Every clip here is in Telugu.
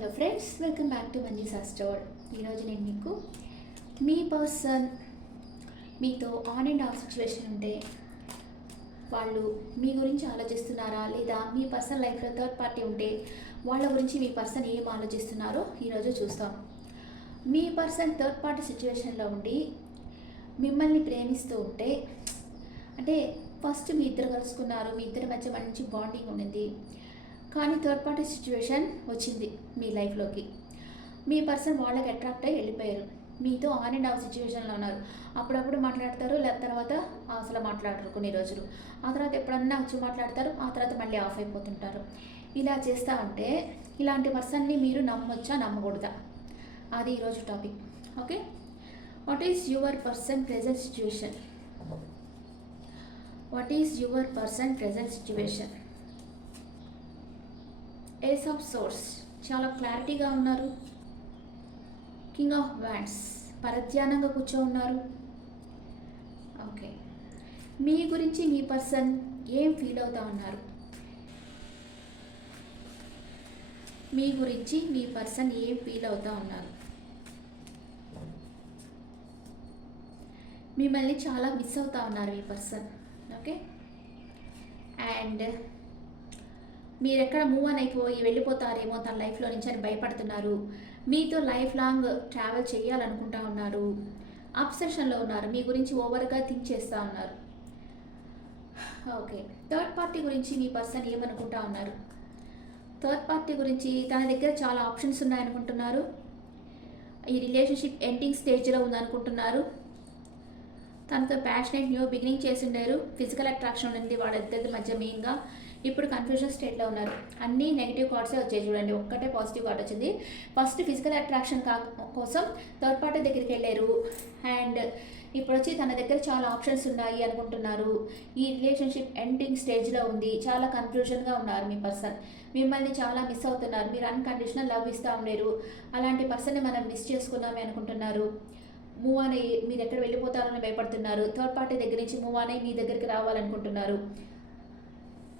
Hello friends welcome back to Manjeesa store. ఈరోజు నేను మీకు మీ పర్సన్ మీతో ఆన్ అండ్ ఆఫ్ సిచ్యువేషన్ ఉంటే వాళ్ళు మీ గురించి ఆలోచిస్తున్నారా? లేదా మీ పర్సన్ లైఫ్లో థర్డ్ పార్టీ ఉంటే వాళ్ళ గురించి మీ పర్సన్ ఏం ఆలోచిస్తున్నారో ఈరోజు చూస్తాం. మీ పర్సన్ థర్డ్ పార్టీ సిచ్యువేషన్లో ఉండి మిమ్మల్ని ప్రేమిస్తూ ఉంటే అంటే ఫస్ట్ మీ ఇద్దరు కలుసుకున్నారు మీ ఇద్దరి మధ్య మంచి బాండింగ్ ఉండింది. కానీ థర్డ్ పార్టీ సిచ్యువేషన్ వచ్చింది మీ లైఫ్లోకి మీ పర్సన్ వాళ్ళకి అట్రాక్ట్ అయ్యి వెళ్ళిపోయారు. మీతో ఆన్ అండ్ ఆఫ్ సిచ్యువేషన్లో ఉన్నారు. అప్పుడప్పుడు మాట్లాడతారు లేదా తర్వాత అసలు మాట్లాడరు కొన్ని రోజులు. ఆ తర్వాత ఎప్పుడన్నా వచ్చి మాట్లాడతారు ఆ తర్వాత మళ్ళీ ఆఫ్ అయిపోతుంటారు. ఇలా చేస్తా ఉంటే ఇలాంటి పర్సన్ని మీరు నమ్మొచ్చా నమ్మకూడదా? అది ఈరోజు topic okay what is your person present situation what is your person present situation ace of swords చాలా క్లారిటీగా ఉన్నారు. కింగ్ ఆఫ్ వ్యాండ్స్ పరధ్యానంగా కూర్చో ఉన్నారు ఓకే మీ గురించి మీ పర్సన్ ఏం ఫీల్ అవుతా ఉన్నారు? మీ గురించి మీ పర్సన్ ఏం ఫీల్ అవుతా ఉన్నారు? మిమ్మల్ని చాలా మిస్ అవుతా ఉన్నారు మీ పర్సన్ ఓకే అండ్ మీరు ఎక్కడ మూవ్ అని అయిపోయి వెళ్ళిపోతారేమో తన లైఫ్లో నుంచి అని భయపడుతున్నారు. మీతో లైఫ్ లాంగ్ ట్రావెల్ చేయాలనుకుంటా ఉన్నారు. అప్సెషన్లో ఉన్నారు. మీ గురించి ఓవర్గా థింక్ చేస్తూ ఉన్నారు. ఓకే. థర్డ్ పార్టీ గురించి మీ పర్సన్ ఏమనుకుంటా ఉన్నారు? థర్డ్ పార్టీ గురించి తన దగ్గర చాలా ఆప్షన్స్ ఉన్నాయనుకుంటున్నారు. ఈ రిలేషన్షిప్ ఎండింగ్ స్టేజ్లో ఉందనుకుంటున్నారు. తనతో ప్యాషనేట్ న్యూ బిగినింగ్ చేసిండారు. ఫిజికల్ అట్రాక్షన్ ఉంది. వాళ్ళిద్దరి మధ్య మెయిన్గా ఇప్పుడు కన్ఫ్యూజన్ స్టేట్లో ఉన్నారు. అన్ని నెగిటివ్ కార్డ్సే వచ్చాయి చూడండి. ఒక్కటే పాజిటివ్ కార్డ్ వచ్చింది. ఫస్ట్ ఫిజికల్ అట్రాక్షన్ కా కోసం థర్డ్ పార్టీ దగ్గరికి వెళ్ళారు. అండ్ ఇప్పుడు వచ్చి తన దగ్గర చాలా ఆప్షన్స్ ఉన్నాయి అనుకుంటున్నారు. ఈ రిలేషన్షిప్ ఎండింగ్ స్టేజ్లో ఉంది. చాలా కన్ఫ్యూజన్గా ఉన్నారు మీ పర్సన్ మిమ్మల్ని చాలా మిస్ అవుతున్నారు. మీరు అన్కండిషనల్ లవ్ ఇస్తూ ఉండేరు. అలాంటి పర్సన్ని మనం మిస్ చేసుకున్నామే అనుకుంటున్నారు. మూవ్ ఆన్ అయ్యి మీరు ఎక్కడ వెళ్ళిపోతారని భయపడుతున్నారు. థర్డ్ పార్టీ దగ్గర నుంచి మూవ్ ఆన్ అయ్యి మీ దగ్గరికి రావాలనుకుంటున్నారు.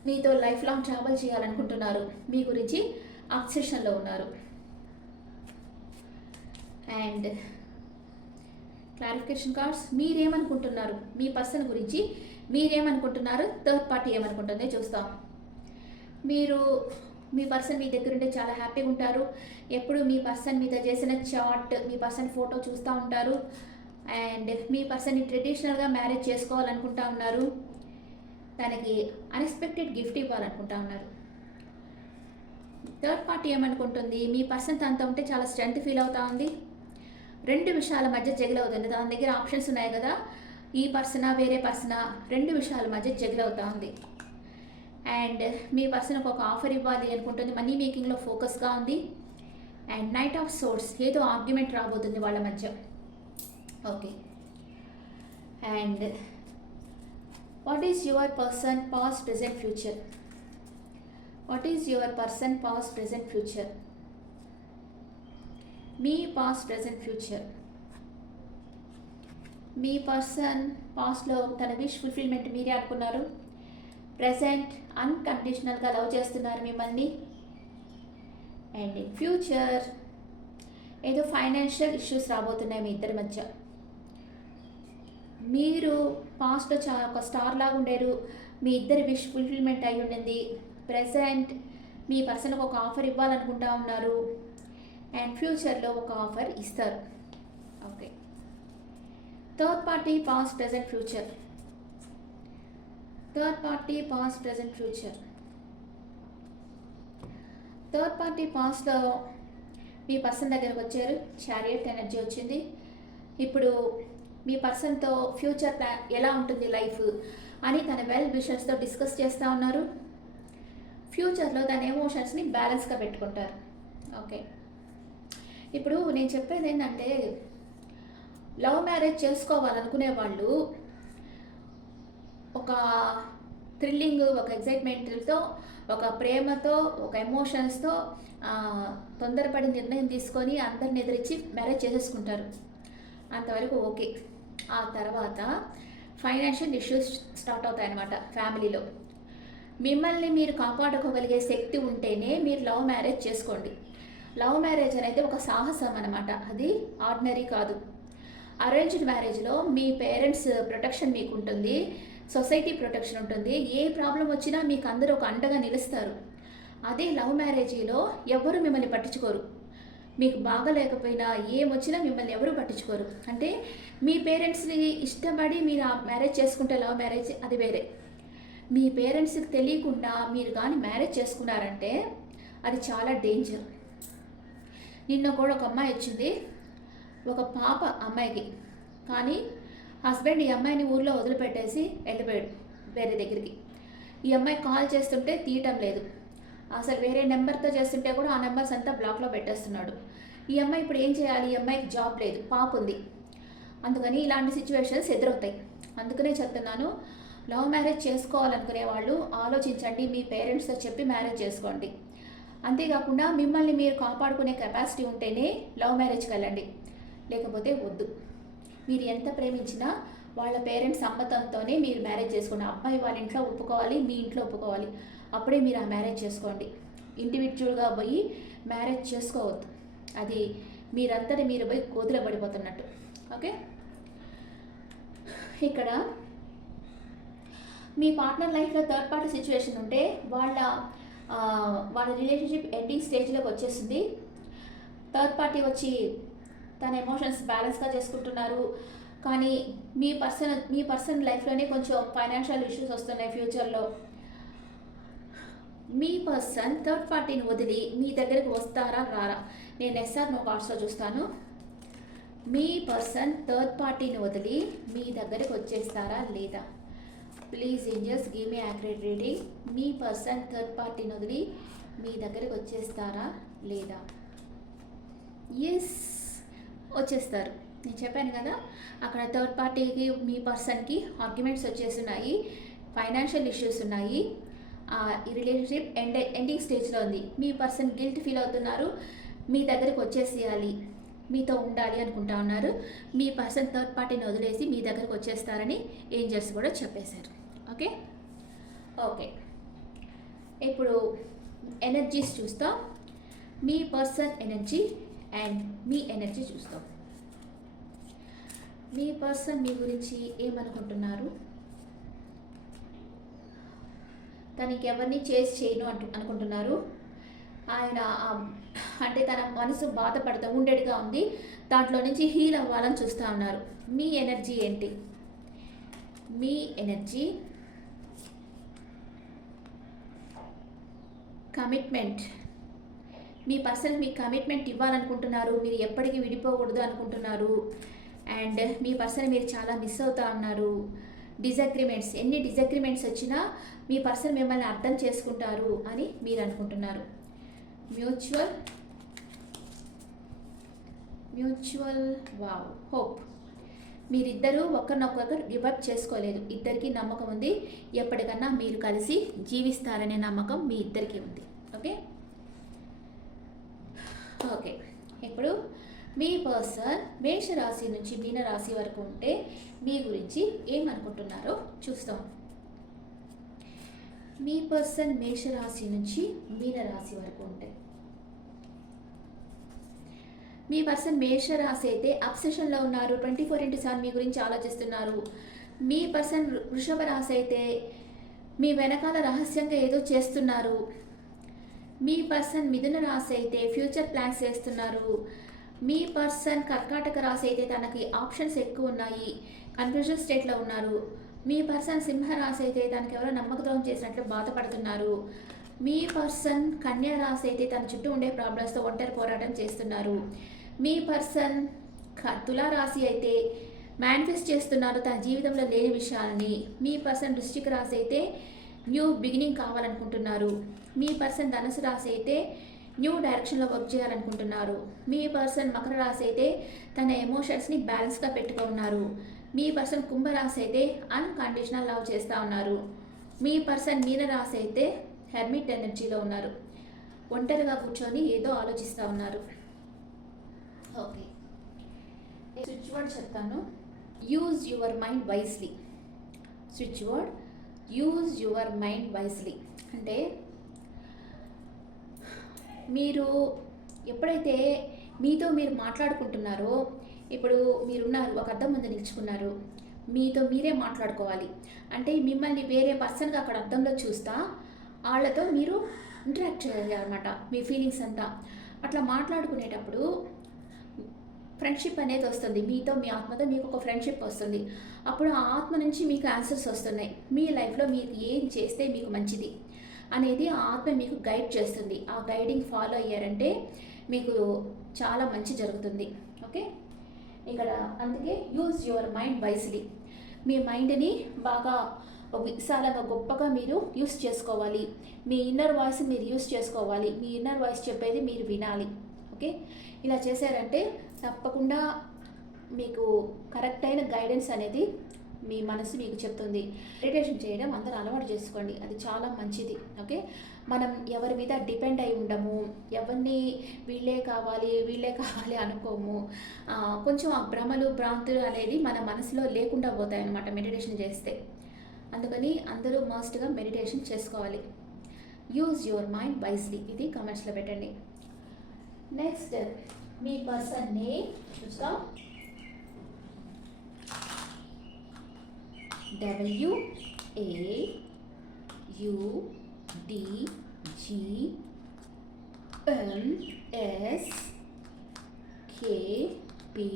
మీతో లైఫ్ లాంగ్ ట్రావెల్ చేయాలనుకుంటున్నారు. మీ గురించి అబ్సెషన్లో ఉన్నారు. అండ్ క్లారిఫికేషన్ కార్డ్స్ మీరేమనుకుంటున్నారు? మీ పర్సన్ గురించి మీరేమనుకుంటున్నారు? థర్డ్ పార్టీ ఏమనుకుంటుందో చూస్తాం. మీరు మీ పర్సన్ మీ దగ్గర ఉంటే చాలా హ్యాపీగా ఉంటారు. ఎప్పుడు మీ పర్సన్ మీద చేసిన చాట్ మీ పర్సన్ ఫోటో చూస్తూ ఉంటారు. అండ్ మీ పర్సన్ని ట్రెడిషనల్గా మ్యారేజ్ చేసుకోవాలనుకుంటా ఉన్నారు. తనకి అన్ఎక్స్పెక్టెడ్ గిఫ్ట్ ఇవ్వాలనుకుంటా ఉన్నారు. థర్డ్ పార్టీ ఏమనుకుంటుంది? మీ పర్సన్ తనతో ఉంటే చాలా స్ట్రెంత్ ఫీల్ అవుతా ఉంది. రెండు విషయాల మధ్య జగిలవుతుంది తన దగ్గర ఆప్షన్స్ ఉన్నాయి కదా. ఈ పర్సనా వేరే పర్సనా రెండు విషయాల మధ్య జగిలవుతా ఉంది. అండ్ మీ పర్సన్ ఒక ఆఫర్ ఇవ్వాలి అనుకుంటుంది. మనీ మేకింగ్లో ఫోకస్గా ఉంది. అండ్ నైట్ ఆఫ్ సోర్స్ ఏదో ఆర్గ్యుమెంట్ రాబోతుంది వాళ్ళ మధ్య. Okay. And what is your person past present future? What is your person past present future? Me past present future. మీ పర్సన్ పాస్ట్లో తన విష్ ఫుల్ఫిల్మెంట్ మీరే అనుకున్నారు. ప్రజెంట్ అన్కండిషనల్గా లవ్ చేస్తున్నారు మిమ్మల్ని. అండ్ ఇన్ ఫ్యూచర్ ఏదో ఫైనాన్షియల్ ఇష్యూస్ రాబోతున్నాయి మీ ఇద్దరి మధ్య. మీరు పాస్ట్లో చా ఒక స్టార్ లాగా ఉండేరు మీ ఇద్దరి విష్ ఫుల్ఫిల్మెంట్ అయి ఉండింది. ప్రజెంట్ మీ పర్సన్కి ఒక ఆఫర్ ఇవ్వాలనుకుంటా ఉన్నారు. అండ్ ఫ్యూచర్లో ఒక ఆఫర్ ఇస్తారు. Okay. Third party past present future. Third party past present future third party పాస్ట్లో మీ పర్సన్ దగ్గరకు వచ్చారు. చారియట్ ఎనర్జీ వచ్చింది. ఇప్పుడు మీ పర్సన్తో ఫ్యూచర్ ప్లాన్ ఎలా ఉంటుంది లైఫ్ అని తన వెల్ విషన్స్తో డిస్కస్ చేస్తూ ఉన్నారు. ఫ్యూచర్లో తన ఎమోషన్స్ని బ్యాలెన్స్గా పెట్టుకుంటారు. ఓకే ఇప్పుడు నేను చెప్పేది ఏంటంటే లవ్ మ్యారేజ్ చేసుకోవాలనుకునే వాళ్ళు ఒక థ్రిల్లింగ్ ఒక ఎగ్జైట్మెంట్తో ఒక ప్రేమతో ఒక ఎమోషన్స్తో తొందరపడి నిర్ణయం తీసుకొని అందరిని ఎదిరించి మ్యారేజ్ చేసేసుకుంటారు. అంతవరకు ఓకే. ఆ తర్వాత ఫైనాన్షియల్ ఇష్యూస్ స్టార్ట్ అవుతాయన్నమాట ఫ్యామిలీలో మిమ్మల్ని మీరు కాపాడుకోగలిగే శక్తి ఉంటేనే మీరు లవ్ మ్యారేజ్ చేసుకోండి. లవ్ మ్యారేజ్ అనేది ఒక సాహసం అనమాట అది ఆర్డినరీ కాదు. అరేంజ్డ్ మ్యారేజ్లో మీ పేరెంట్స్ ప్రొటెక్షన్ మీకు ఉంటుంది సొసైటీ ప్రొటెక్షన్ ఉంటుంది. ఏ ప్రాబ్లం వచ్చినా మీకు అందరూ ఒక అండగా నిలుస్తారు. అదే లవ్ మ్యారేజీలో ఎవరు మిమ్మల్ని పట్టించుకోరు. మీకు బాగలేకపోయినా ఏమొచ్చినా మిమ్మల్ని ఎవరు పట్టించుకోరు. అంటే మీ పేరెంట్స్ని ఇష్టపడి మీరు ఆ మ్యారేజ్ చేసుకుంటే లవ్ మ్యారేజ్ అది వేరే. మీ పేరెంట్స్కి తెలియకుండా మీరు కానీ మ్యారేజ్ చేసుకున్నారంటే అది చాలా డేంజర్. నిన్న కూడా ఒక అమ్మాయి వచ్చింది. ఒక పాప అమ్మాయికి. కానీ హస్బెండ్ ఈ అమ్మాయిని ఊర్లో వదిలిపెట్టేసి వెళ్ళిపోయాడు వేరే దగ్గరికి. ఈ అమ్మాయి కాల్ చేస్తుంటే తీయటం లేదు. అసలు వేరే నెంబర్తో చేస్తుంటే కూడా ఆ నెంబర్స్ అంతా బ్లాక్లో పెట్టేస్తున్నాడు. ఈ అమ్మాయి ఇప్పుడు ఏం చేయాలి? ఈ అమ్మాయికి జాబ్ లేదు. పాప ఉంది. అందుకని ఇలాంటి సిచ్యువేషన్స్ ఎదురవుతాయి. అందుకనే చెప్తున్నాను లవ్ మ్యారేజ్ చేసుకోవాలనుకునే వాళ్ళు ఆలోచించండి. మీ పేరెంట్స్తో చెప్పి మ్యారేజ్ చేసుకోండి. అంతేకాకుండా మిమ్మల్ని మీరు కాపాడుకునే కెపాసిటీ ఉంటేనే లవ్ మ్యారేజ్కి వెళ్ళండి. లేకపోతే వద్దు. మీరు ఎంత ప్రేమించినా వాళ్ళ పేరెంట్స్ సమ్మతంతోనే మీరు మ్యారేజ్ చేసుకోండి. అబ్బాయి వాళ్ళ ఇంట్లో ఒప్పుకోవాలి మీ ఇంట్లో ఒప్పుకోవాలి. అప్పుడే మీరు ఆ మ్యారేజ్ చేసుకోండి. ఇండివిజువల్గా పోయి మ్యారేజ్ చేసుకోవద్దు. అది మీరంతటి మీరు పోయి కోతులో పడిపోతున్నట్టు. ఓకే? ఇక్కడ మీ పార్ట్నర్ లైఫ్లో థర్డ్ పార్టీ సిచ్యువేషన్ ఉంటే వాళ్ళ వాళ్ళ రిలేషన్షిప్ ఎండింగ్ స్టేజ్లోకి వచ్చేస్తుంది థర్డ్ పార్టీ వచ్చి తన ఎమోషన్స్ బ్యాలెన్స్గా చేసుకుంటున్నారు. కానీ మీ పర్సన్ మీ పర్సన్ లైఫ్లోనే కొంచెం ఫైనాన్షియల్ ఇష్యూస్ వస్తున్నాయి ఫ్యూచర్లో మీ పర్సన్ థర్డ్ పార్టీని వదిలి మీ దగ్గరికి వస్తారా రారా? నేను ఎస్ఆర్ నో కార్డ్స్లో చూస్తాను. మీ పర్సన్ థర్డ్ పార్టీని వదిలి మీ దగ్గరికి వచ్చేస్తారా లేదా? Please angels give me accurate reading me person third పార్టీని వదిలి మీ దగ్గరికి వచ్చేస్తారా లేదా? ఎస్ వచ్చేస్తారు. నేను చెప్పాను కదా అక్కడ థర్డ్ పార్టీకి మీ పర్సన్కి ఆర్గ్యుమెంట్స్ వచ్చేస్తున్నాయి ఫైనాన్షియల్ ఇష్యూస్ ఉన్నాయి. ఆ, ఈ రిలేషన్షిప్ ఎండ్ ఎండింగ్ స్టేజ్లో ఉంది. మీ పర్సన్ గిల్ట్ ఫీల్ అవుతున్నారు మీ దగ్గరికి వచ్చేసేయాలి మీతో ఉండాలి అనుకుంటా ఉన్నారు. మీ పర్సన్ థర్డ్ పార్టీని వదిలేసి మీ దగ్గరకు వచ్చేస్తారని ఏంజల్స్ కూడా చెప్పేశారు. ఓకే? ఓకే. ఇప్పుడు ఎనర్జీస్ చూస్తాం. మీ పర్సన్ ఎనర్జీ అండ్ మీ ఎనర్జీ చూస్తాం. మీ పర్సన్ మీ గురించి ఏమనుకుంటున్నారు? తనకి ఎవరిని చేసి చేయను అంటు అనుకుంటున్నారు? ఆయన అంటే తన మనసు బాధపడతా ఉండేట్టుగా ఉంది. దాంట్లో నుంచి హీల్ అవ్వాలని చూస్తూ ఉన్నారు. మీ ఎనర్జీ ఏంటి? మీ ఎనర్జీ కమిట్మెంట్ మీ పర్సన్ మీ కమిట్మెంట్ ఇవ్వాలనుకుంటున్నారు మీరు ఎప్పటికీ విడిపోకూడదు అనుకుంటున్నారు. అండ్ మీ పర్సన్ మీరు చాలా మిస్ అవుతా ఉన్నారు. డిజగ్రిమెంట్స్ ఎన్ని డిజగ్రిమెంట్స్ వచ్చినా మీ పర్సన్ మిమ్మల్ని అర్థం చేసుకుంటారు అని మీరు అనుకుంటున్నారు. Mutual mutual wow hope. మీరిద్దరూ ఒకరినొకరు గివప్ చేసుకోలేదు. ఇద్దరికి నమ్మకం ఉంది. ఎప్పటికన్నా మీరు కలిసి జీవిస్తారనే నమ్మకం మీ ఇద్దరికీ ఉంది. ఓకే? ఓకే. ఇప్పుడు మీ పర్సన్ మేషరాశి నుంచి మీనరాశి వరకు ఉంటే మీ గురించి ఏమనుకుంటున్నారో చూస్తాం. మీ పర్సన్ మేషరాశి నుంచి మీనరాశి వరకు ఉంటే. మీ పర్సన్ మేషరాశి అయితే అప్సెషన్లో ఉన్నారు. ట్వంటీ ఫోర్ ఇంటూ సెవెన్ మీ గురించి ఆలోచిస్తున్నారు. మీ పర్సన్ వృషభ రాశి అయితే మీ వెనకాల రహస్యంగా ఏదో చేస్తున్నారు. మీ పర్సన్ మిథున రాశి అయితే ఫ్యూచర్ ప్లాన్స్ చేస్తున్నారు. మీ పర్సన్ కర్కాటక రాశి అయితే తనకి ఆప్షన్స్ ఎక్కువ ఉన్నాయి. కన్ఫ్యూజన్ స్టేట్లో ఉన్నారు. మీ పర్సన్ సింహ రాశి అయితే తనకి ఎవరో నమ్మకద్రోహం చేసినట్లు బాధపడుతున్నారు. మీ పర్సన్ కన్యా రాశి అయితే తన చుట్టూ ఉండే ప్రాబ్లమ్స్తో ఒంటరి పోరాటం చేస్తున్నారు. మీ పర్సన్ క- రాశి అయితే మేనిఫెస్ట్ చేస్తున్నారు తన జీవితంలో లేని విషయాలని. మీ పర్సన్ వృశ్చిక రాశి అయితే న్యూ బిగినింగ్ కావాలనుకుంటున్నారు. మీ పర్సన్ ధనుసు రాశి అయితే న్యూ డైరెక్షన్లో వర్క్ చేయాలనుకుంటున్నారు. మీ పర్సన్ మకర రాశి అయితే తన ఎమోషన్స్ని బ్యాలెన్స్గా పెట్టుకున్నారు మీ పర్సన్ కుంభరాశి అయితే అన్కండిషనల్ లవ్ చేస్తూ ఉన్నారు. మీ పర్సన్ మీన రాశి అయితే హెర్మిట్ ఎనర్జీలో ఉన్నారు. ఒంటరిగా కూర్చొని ఏదో ఆలోచిస్తూ ఉన్నారు. ఓకే. స్విచ్ వర్డ్ చెప్తాను. Use your mind wisely switch word use your mind wisely అంటే మీరు ఎప్పుడైతే మీతో మీరు మాట్లాడుకుంటున్నారో ఇప్పుడు మీరున్నారు ఒక అద్దం ముందు నిలుచుకున్నారు మీతో మీరే మాట్లాడుకోవాలి. అంటే మిమ్మల్ని వేరే పర్సన్గా అక్కడ అద్దంలో చూస్తా వాళ్ళతో మీరు ఇంటరాక్ట్ చేయాలి అనమాట మీ ఫీలింగ్స్ అంతా. అట్లా మాట్లాడుకునేటప్పుడు ఫ్రెండ్షిప్ అనేది వస్తుంది. మీతో మీ ఆత్మతో మీకు ఒక ఫ్రెండ్షిప్ వస్తుంది. అప్పుడు ఆ ఆత్మ నుంచి మీకు ఆన్సర్స్ వస్తున్నాయి. మీ లైఫ్లో మీకు ఏం చేస్తే మీకు మంచిది అనేది ఆ ఆత్మ మీకు గైడ్ చేస్తుంది. ఆ గైడింగ్ ఫాలో అయ్యారంటే మీకు చాలా మంచి జరుగుతుంది. ఓకే ఇక్కడ అందుకే యూజ్ యువర్ మైండ్ వైజ్లీ మీ మైండ్ని బాగా విశాలంగా గొప్పగా మీరు యూస్ చేసుకోవాలి. మీ ఇన్నర్ వాయిస్ మీరు యూస్ చేసుకోవాలి. మీ ఇన్నర్ వాయిస్ చెప్పేది మీరు వినాలి. ఓకే ఇలా చేశారంటే తప్పకుండా మీకు కరెక్ట్ అయిన గైడెన్స్ అనేది మీ మనసు మీకు చెప్తుంది. మెడిటేషన్ చేయడం అందరూ అలవాటు చేసుకోండి. అది చాలా మంచిది. ఓకే? మనం ఎవరి మీద డిపెండ్ అయి ఉండము. ఎవరిని వీళ్ళే కావాలి వీళ్ళే కావాలి అనుకోము. కొంచెం ఆ భ్రమలు భ్రాంతులు అనేది మన మనసులో లేకుండా పోతాయి అన్నమాట మెడిటేషన్ చేస్తే. అందుకని అందరూ మోస్ట్గా మెడిటేషన్ చేసుకోవాలి. యూజ్ యువర్ మైండ్ వైజ్లీ ఇది కమెంట్స్లో పెట్టండి. నెక్స్ట్ మీ పర్సన్ని చూస్తాం. W A U D G M S K P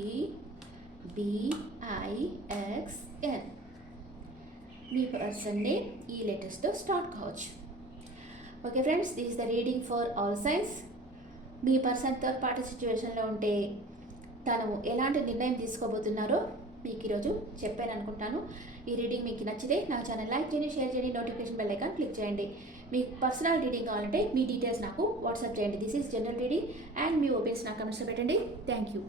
B I X N మీ పర్సన్ నేమ్ ఈ లెటర్స్తో స్టార్ట్ కావచ్చు. Okay friends this the reading for all signs me person పాటు సిచ్యువేషన్లో ఉంటే తను ఎలాంటి నిర్ణయం తీసుకోబోతున్నారో మీకు ఈరోజు చెప్పాను అనుకుంటాను. ఈ రీడింగ్ మీకు నచ్చితే నా ఛానల్ లైక్ చేయండి షేర్ చేయండి నోటిఫికేషన్ బెల్ ఐకాన్ క్లిక్ చేయండి. మీకు పర్సనల్ రీడింగ్ కావాలంటే మీ డీటెయిల్స్ నాకు వాట్సాప్ చేయండి. This is general reading and me opinions నాకు కమెంట్స్లో పెట్టండి. Thank you